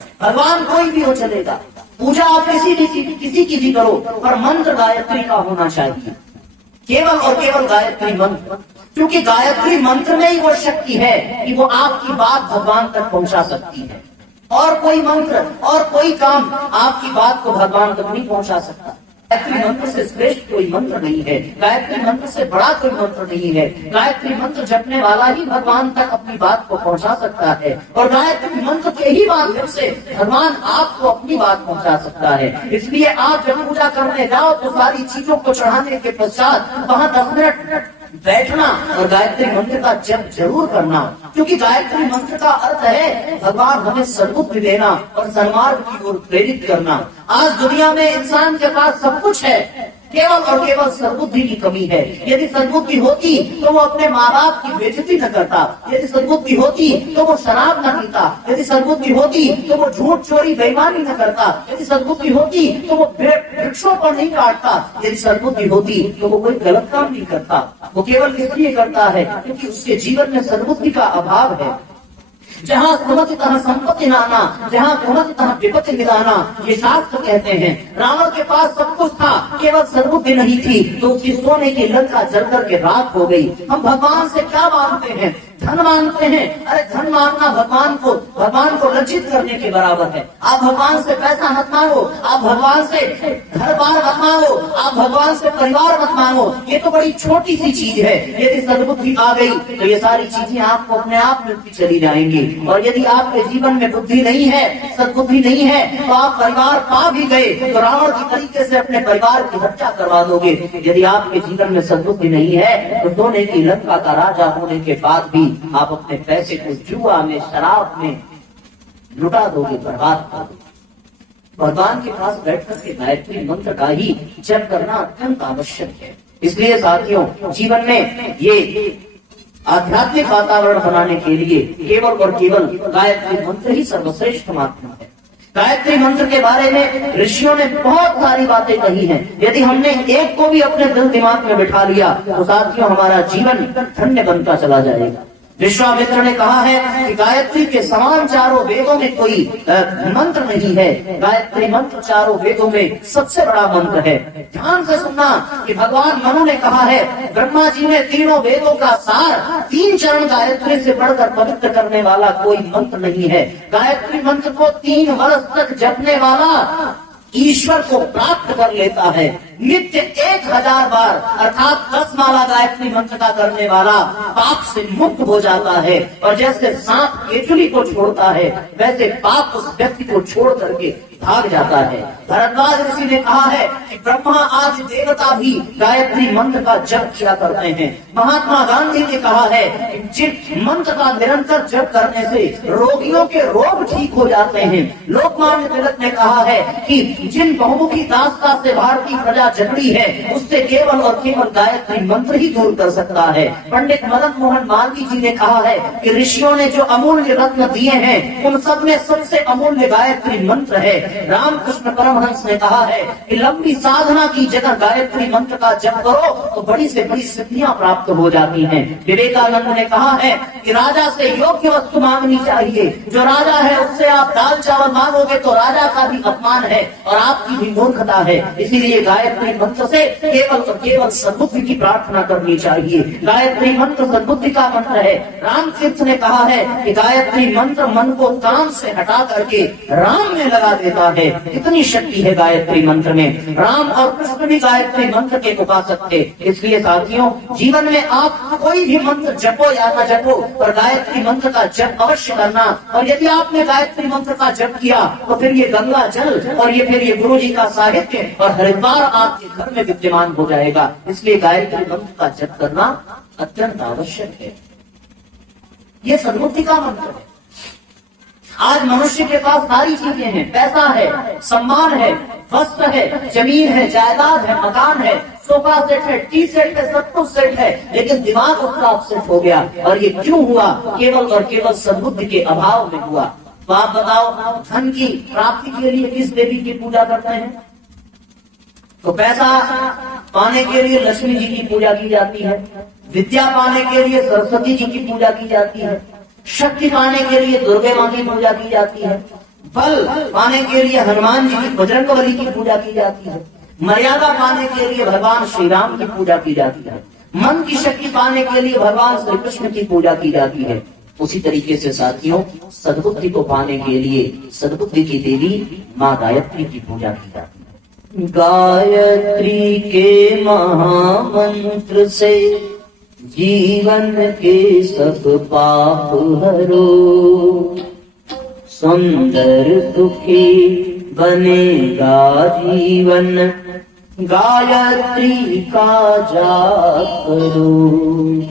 भगवान कोई भी हो चलेगा, पूजा आप किसी की भी करो, पर मंत्र गायत्री का होना चाहिए, केवल और केवल गायत्री मंत्र। क्योंकि गायत्री मंत्र में ही वो शक्ति है कि वो आपकी बात भगवान तक पहुंचा सकती है। और कोई मंत्र और कोई काम आपकी बात को भगवान तक नहीं पहुंचा सकता। गायत्री मंत्र से श्रेष्ठ कोई मंत्र नहीं है, गायत्री मंत्र से बड़ा कोई मंत्र नहीं है। गायत्री मंत्र जपने वाला ही भगवान तक अपनी बात को पहुंचा सकता है, और गायत्री मंत्र के ही माध्यम से भगवान आपको अपनी बात पहुंचा सकता है। इसलिए आप जब पूजा करने जाओ तो सारी चीजों को चढ़ाने के पश्चात वहां 10 मिनट बैठना और गायत्री मंत्र का जप जरूर करना। क्योंकि गायत्री मंत्र का अर्थ है भगवान हमें सद्बुद्धि देना और सन्मार्ग की ओर प्रेरित करना। आज दुनिया में इंसान के पास सब कुछ है, केवल और केवल सद्बुद्धि की कमी है। यदि सद्बुद्धि होती तो वो अपने माँ बाप की बेइज्जती न करता, यदि सद्बुद्धि होती तो वो शराब न पीता, यदि सद्बुद्धि होती तो वो झूठ चोरी बेईमानी न करता, यदि सद्बुद्धि होती तो वो वृक्षों पर नहीं काटता, यदि सद्बुद्धि होती तो वो कोई गलत काम नहीं करता। वो केवल इसलिए करता है क्योंकि उसके जीवन में सद्बुद्धि का अभाव है। जहाँ सुमति तहाँ संपत्ति नाना, जहाँ गुणति तहाँ विपत्ति निदाना, ये शास्त्र कहते हैं। रावण के पास सब कुछ था, केवल सद्बुद्धि नहीं थी, तो उसकी सोने की लंका जल करके राख हो गई। हम भगवान से क्या मांगते हैं? धन मांगते हैं। अरे धन मांगना भगवान को लज्जित करने के बराबर है। आप भगवान से पैसा मत मांगो, आप भगवान से घर बार मत मांगो, आप भगवान से परिवार मत मांगो। ये तो बड़ी छोटी सी चीज है। यदि सद्बुद्धि आ गई तो ये सारी चीजें आपको अपने आप मिलती चली जाएंगी। और यदि आपके जीवन में बुद्धि नहीं है, सद्बुद्धि नहीं है, तो आप परिवार पा भी गए तो रावण की तरीके से अपने परिवार की हत्या करवा दोगे। यदि आपके जीवन में सद्बुद्धि नहीं है तो सोने की लंका का राजा होने के बाद भी आप अपने पैसे को जुआ में, शराब में लुटा दोगे, बर्बाद कर दोगे। भगवान के पास बैठकर के गायत्री मंत्र का ही जप करना अत्यंत आवश्यक है। इसलिए साथियों, जीवन में ये आध्यात्मिक वातावरण बनाने के लिए केवल और केवल गायत्री मंत्र ही सर्वश्रेष्ठ माध्यम है। गायत्री मंत्र के बारे में ऋषियों ने बहुत सारी बातें कही हैं। यदि हमने एक को भी अपने दिल दिमाग में बिठा लिया तो साथियों हमारा जीवन धन्य बनता चला जाएगा। विश्वामित्र ने कहा है कि गायत्री के समान चारों वेदों में कोई मंत्र नहीं है। गायत्री मंत्र चारों वेदों में सबसे बड़ा मंत्र है। ध्यान से सुनना कि भगवान मनु ने कहा है, ब्रह्मा जी ने तीनों वेदों का सार 3 चरण गायत्री से बढ़कर पवित्र करने वाला कोई मंत्र नहीं है। गायत्री मंत्र को 3 वर्ष तक जपने वाला ईश्वर को प्राप्त कर लेता है। नित्य 1000 बार अर्थात 10 माला गायत्री मंत्र का करने वाला पाप से मुक्त हो जाता है। और जैसे सांप केचुली को छोड़ता है वैसे पाप उस व्यक्ति को छोड़ करके भाग जाता है। भरद्वाज ऋषि ने कहा है कि ब्रह्मा आदि देवता भी गायत्री मंत्र का जप किया करते हैं। महात्मा गांधी ने कहा है कि जिस मंत्र का निरंतर जप करने से रोगियों के रोग ठीक हो जाते हैं। लोकमान्य तिलक ने कहा है कि जिन बहुमुखी दासता से भारतीय प्रजा जकड़ी है उससे केवल और केवल गायत्री मंत्र ही दूर कर सकता है। पंडित मदन मोहन मालवीय जी ने कहा है कि ऋषियों ने जो अमूल्य रत्न दिए हैं उन सब में सबसे अमूल्य गायत्री मंत्र है। रामकृष्ण परमहंस ने कहा है कि लंबी साधना की जगह गायत्री मंत्र का जप करो तो बड़ी से बड़ी सिद्धियां प्राप्त हो जाती हैं। विवेकानंद ने कहा है कि राजा से योग्य वस्तु मांगनी चाहिए। जो राजा है उससे आप दाल चावल मांगोगे तो राजा का भी अपमान है और आपकी भी मूर्खता है। इसीलिए गायत्री मंत्र से केवल और केवल सद्बुद्धि की प्रार्थना करनी चाहिए। गायत्री मंत्र सद्बुद्धि का मंत्र है। रामतीर्थ ने कहा है कि गायत्री मंत्र मन को काम से हटा करके राम में लगा देता है। इतनी शक्ति है गायत्री मंत्र में। राम और कृष्ण भी गायत्री मंत्र के उपासक थे। इसलिए साथियों, जीवन में आप कोई भी मंत्र जपो या न जपो पर गायत्री मंत्र का जप अवश्य करना। और यदि आपने गायत्री मंत्र का जप किया तो फिर ये गंगा जल और ये गुरु जी का साहित्य और हरिद्वार आपके घर में विद्यमान हो जाएगा। इसलिए गायत्री मंत्र का जप करना अत्यंत आवश्यक है। ये सद्बुद्धि का मंत्र है। आज मनुष्य के पास सारी चीजें हैं, पैसा है, सम्मान है, वस्त्र है, जमीन है, जायदाद है, मकान है, सोफा सेट है, टी सेट है, सब कुछ सेट है, लेकिन दिमाग उसका अपसेट हो गया। और ये क्यों हुआ? केवल और केवल सद्बुद्धि के अभाव में हुआ। तो आप बताओ, धन की प्राप्ति के लिए किस देवी की पूजा करते हैं? तो पैसा पाने के लिए लक्ष्मी जी की पूजा की जाती है, विद्या पाने के लिए सरस्वती जी की पूजा की जाती है, शक्ति पाने के लिए दुर्गे माँ की पूजा की जाती है, बल पाने के लिए हनुमान जी की, बजरंगबली की पूजा की जाती है। मर्यादा पाने के लिए भगवान श्री राम की पूजा की जाती है। मन की शक्ति पाने के लिए भगवान श्री कृष्ण की पूजा की जाती है। उसी तरीके से साथियों, सद्बुद्धि को पाने के लिए सद्बुद्धि की देवी माँ गायत्री की पूजा की जाती है। गायत्री के महामंत्र से जीवन के सब पाप हरो, सुंदर सुखी बनेगा जीवन, गायत्री का जाप करो।